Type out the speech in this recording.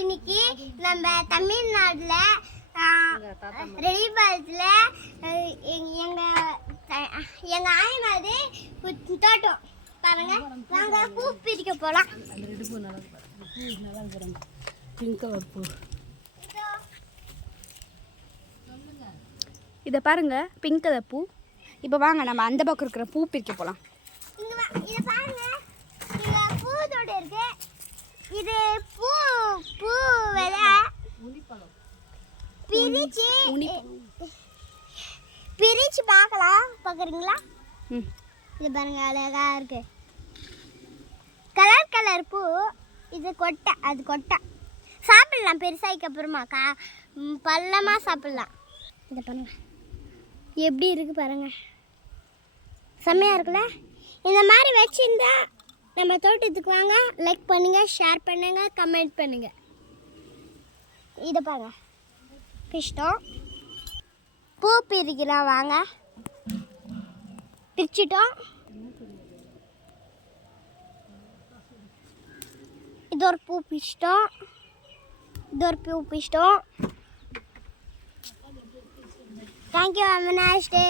இன்னைக்கு நம்ம தமிழ்நாட்டில் ரெடிபாலத்தில் எங்கள் ஆயமாது தோட்டம் பாருங்க. நாங்கள் பூ பிரிக்க போகலாம். இதை பாருங்க, பிங்க் கலர் பூ. இப்போ வாங்க நம்ம அந்த பக்கம் இருக்கிற பூ பிரிக்க போகலாம். இதை பாருங்க, இங்கே பூ தோட்டம் இருக்கு. இது பூ பூ விதை பிரிச்சு பார்க்கலாம். பார்க்குறீங்களா? இது பாருங்க, அழகா இருக்கு. கலர் கலர் பூ. இது கொட்டை, அது கொட்டை. சாப்பிடலாம் பெருசாய்க்கு அப்புறமா பள்ளமாக சாப்பிடலாம். இதை பாருங்க எப்படி இருக்கு பாருங்க, செம்மையாக இருக்குல்ல? இந்த மாதிரி வச்சுருந்தா நம்ம தோட்டத்துக்கு வாங்க. லைக் பண்ணுங்கள், ஷேர் பண்ணுங்கள், கமெண்ட் பண்ணுங்கள். இதை பாருங்க, பிரிச்சிட்டோம். பூ பிரிக்கலாம் வாங்க. பிரிச்சிட்டோம். இது ஒரு பூ பிரிச்சிட்டோம். இது ஒரு பூ பிரிச்சிட்டோம். Thank you. Have a nice day.